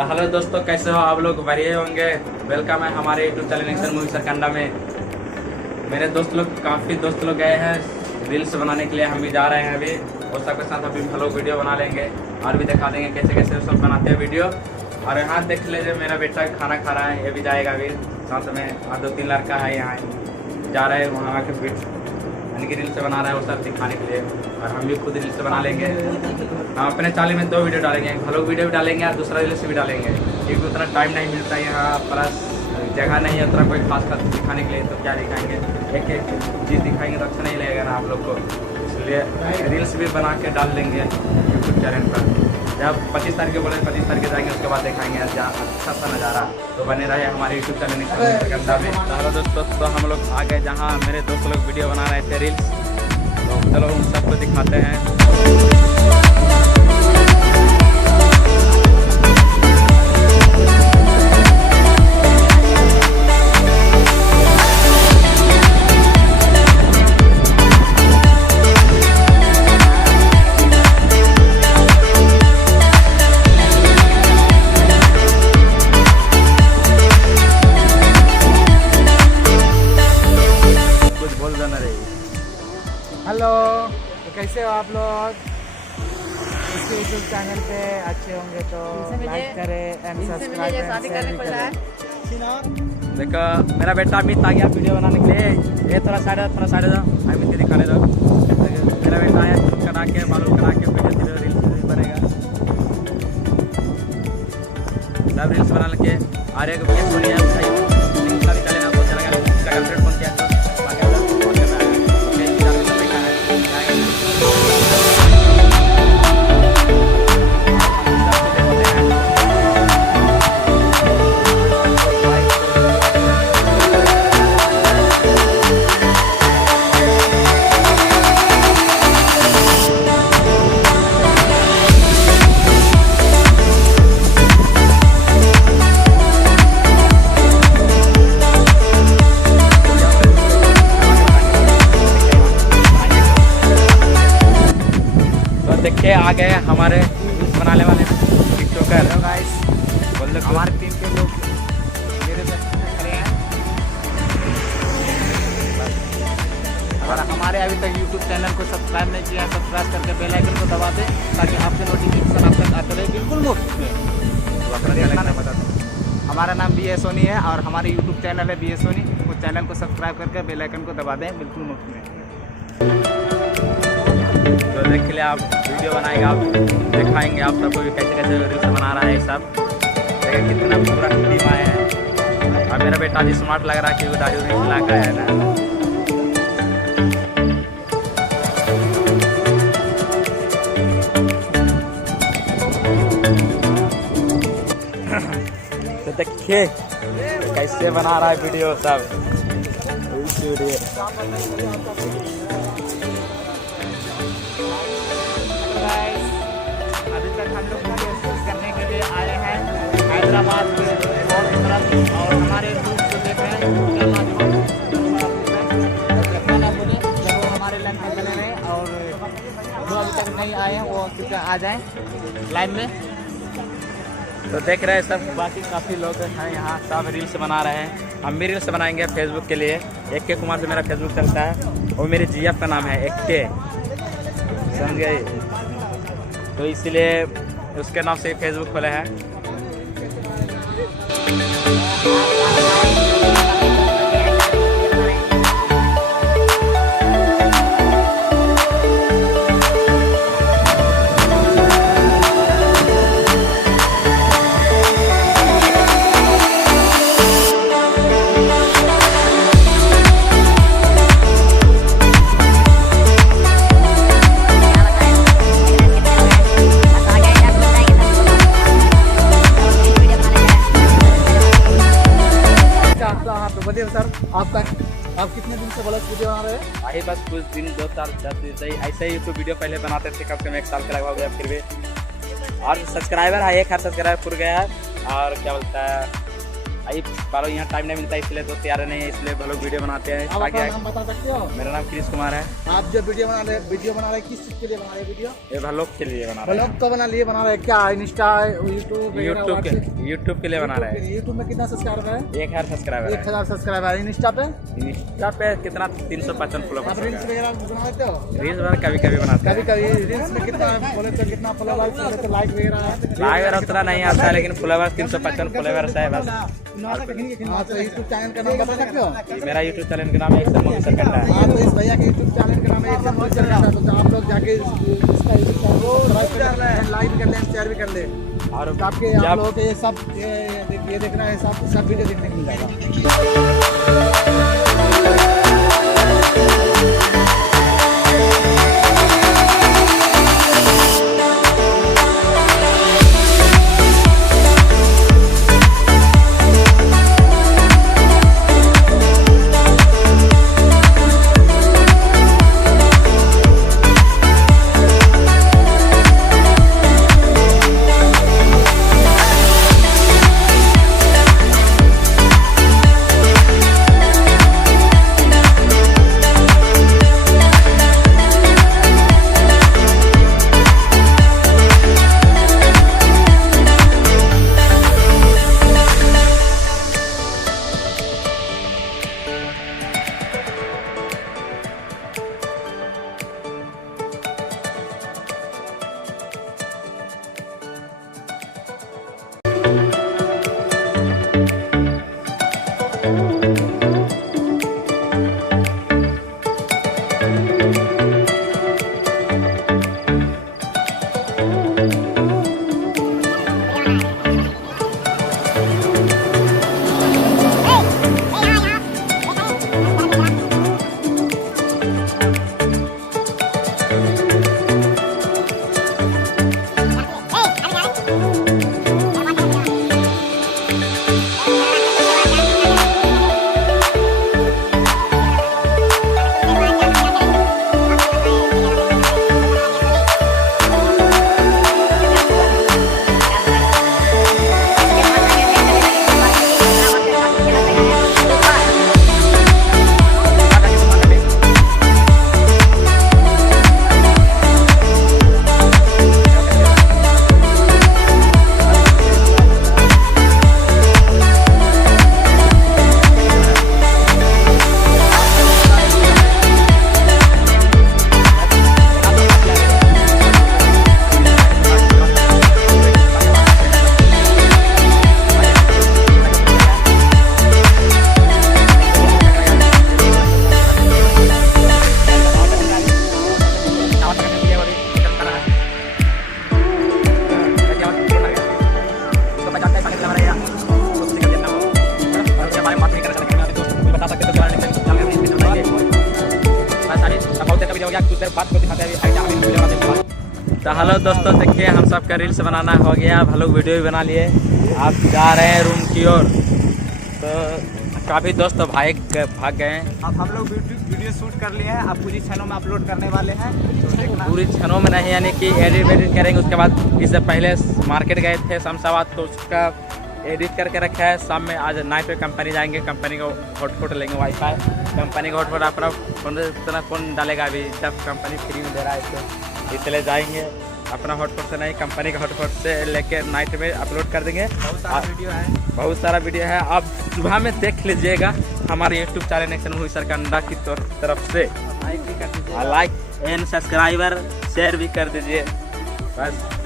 तो हेलो दोस्तों, कैसे हो आप लोग? बढ़िया होंगे। वेलकम है हमारे YouTube channel action movie Sarkanda में। मेरे दोस्त लोग गए हैं रील्स बनाने के लिए। हम भी जा रहे हैं अभी, और सबके साथ अभी हम लोग वीडियो बना लेंगे और भी दिखा देंगे कैसे कैसे सब बनाते हैं वीडियो। और यहाँ देख लीजिए, मेरा बेटा खाना खा रहा है, ये भी जाएगा अभी साथ में। और 2-3 लड़का है यहाँ जा रहे हैं वहाँ आके फिर यानी कि रील्स बना रहा है वो सब दिखाने के लिए। और हम भी खुद रील्स बना लेंगे। हम अपने चैनल में 2 वीडियो डालेंगे, व्लॉग वीडियो भी डालेंगे और दूसरा रील्स भी डालेंगे, क्योंकि उतना टाइम नहीं मिलता है यहाँ, प्लस जगह नहीं है उतना कोई खास खास दिखाने के लिए। तो क्या दिखाएंगे, एक एक चीज़ दिखाएंगे तो अच्छा नहीं लगेगा ना आप लोग को, इसलिए रील्स भी बना के डाल देंगे यूट्यूब चैनल पर। जब 25 तारीख को बोले 25 तारीख को जाएंगे, उसके बाद दिखाएंगे अच्छा सा नज़ारा। तो बने रहे हमारे यूट्यूब चैनल सरकंडा में। हेलो दोस्तों, तो हम लोग आ गए जहाँ मेरे दोस्त लोग वीडियो बना रहे थे रील्स। तो चलो उन सबको दिखाते हैं। हेलो, तो कैसे हो आप लोग? इसके यूट्यूब चैनल पे अच्छे होंगे तो लाइक करें एंड सब्सक्राइब करें। देखो मेरा बेटा अमित आ गया वीडियो बनाने के लिए। ये थोड़ा साइड दो, अमित के दिखाने दो। मेरा बेटा आया शूट करा के, बालू करा के वीडियो रील्स बनेगा। सब रील्स बना के और एक सोनी है चलेगा, वो चलेगा उसका गर्लफ्रेंड फोन किया देखे आ गए हमारे रील्स बनाने वाले टिकटॉकर। गाइस, बोल दो हमारे टीम के लोग मेरे साथ खड़े हैं। और हमारे अभी तक यूट्यूब चैनल को सब्सक्राइब नहीं किया है, सब्सक्राइब करके बेल आइकन को दबा दें ताकि आपके नोटिफिकेशन आप तक आते रहे बिल्कुल मुफ्त में। तो अपना चैनल का बता दो। हमारा नाम बी एस सोनी है और हमारे यूट्यूब चैनल है बी एस सोनी। उस चैनल को सब्सक्राइब करके बेल आइकन को दबा दें बिल्कुल मुफ्त में। तो देख के लिए आप वीडियो बनाएगा, आप दिखाएंगे आप सबको भी कैसे कैसे रील्स बना रहा है सब। देखिए कितना पूरा टीम आया है। और मेरा बेटा जी स्मार्ट लग रहा है क्योंकि दाढ़ी उड़ी मिला कर है ना। तो देखिए कैसे बना रहा है वीडियो सब। अभी तक हम लोग वीडियो शूट करने के लिए आए हैं हैदराबाद के तरफ। और हमारे दोस्त जो देख रहे हैं जब वो हमारे लाइन में बने रहे, और जो अभी तक नहीं आए हैं वो कृपया आ जाएं लाइन में। तो देख रहे हैं सब, बाकी काफ़ी लोग हैं यहाँ, सब रील्स बना रहे हैं। हम भी रील्स बनाएंगे फेसबुक के लिए। एक के कुमार से मेरा फेसबुक चलता है, वो मेरे जीएफ का नाम है, एक के, समझ गए? तो इसीलिए उसके नाम से फेसबुक खोले हैं। बोलिए सर, आप कितने दिन से ब्लॉग वीडियो बना रहे हैं? वही बस कुछ दिन, 2 साल 10 दिन से ऐसे ही यूट्यूब वीडियो पहले बनाते थे, कम से कम 1 साल के लगभग हो गया फिर भी। और सब्सक्राइबर है 1000 सब्सक्राइबर पूर गया है। और क्या बोलता है, आई बालो यहाँ टाइम नहीं मिलता इसलिए दोस्त यार नहीं है, इसलिए हम लोग वीडियो बनाते हैं। आप अपना नाम बता सकते हो? मेरा नाम कृष्ण कुमार है। आप जो वीडियो बना रहे हैं किस चीज के लिए बना रहे हैं वीडियो? ये ब्लॉग के लिए बना रहे ब्लॉग तो बना रहे हैं क्या? इंस्टा, यूट्यूब हैं, यूट्यूब के लिए बना रहे हैं। यूट्यूब में कितना सब्सक्राइबर है? 1000 सब्सक्राइबर है। 1000 सब्सक्राइबर है। इंस्टा पे कितना 355 आप फॉलोवर्स रील्स वगैरह बना लेते हो? रील्स वगैरह कभी कभी बनाते हैं। कभी रील्स में कितना फॉलोवर्स, लाइक वगैरह? लाइक उतना नहीं आता है, लेकिन फॉलोवर्स 355 फॉलोवर्स है बस। हाँ, तो यूट्यूब चैनल का नाम बता सकते हो? मेरा यूट्यूब चैनल का नाम है एक्शन मूवी सर कंडा है। हाँ, तो इस भैया के यूट्यूब चैनल का नाम है एक्शन मूवी सर कंडा। तो आप लोग जाके इसका यूट्यूब चैनल लाइक भी कर लें, शेयर भी कर लें। और आपके आप लोगों को ये देखना है, सब वीडियो देखने को मिल जाएगा। तो हेलो दोस्तों, देखिए हम सब का रील्स बनाना हो गया। अब हम लोग वीडियो भी बना लिए। आप जा रहे हैं रूम की ओर। तो काफ़ी दोस्त भाग गए हैं। अब हम लोग वीडियो शूट कर लिए हैं, अब पूरी क्षणों में अपलोड करने वाले हैं। पूरी क्षणों में नहीं, यानी कि एडिट करेंगे। उसके बाद इससे पहले मार्केट गए थे शमशाबाद, तो उसका एडिट करके रखा है। शाम में आज नाइट पे कंपनी जाएंगे, कंपनी को हॉटस्पॉट लेंगे, वाईफाई कंपनी का हॉटस्पॉट अपना कौन डालेगा अभी, जब कंपनी फ्री में दे रहा है तो इसलिए जाएंगे। अपना हॉटस्पॉट से नहीं, कंपनी का हॉटस्पॉट से लेके नाइट में अपलोड कर देंगे। बहुत सारा वीडियो है, आप सुबह में देख लीजिएगा हमारे यूट्यूब चैनल एक्शन मूवी सर कंडा की तरफ से। लाइक एंड सब्सक्राइबर शेयर भी कर दीजिए बस।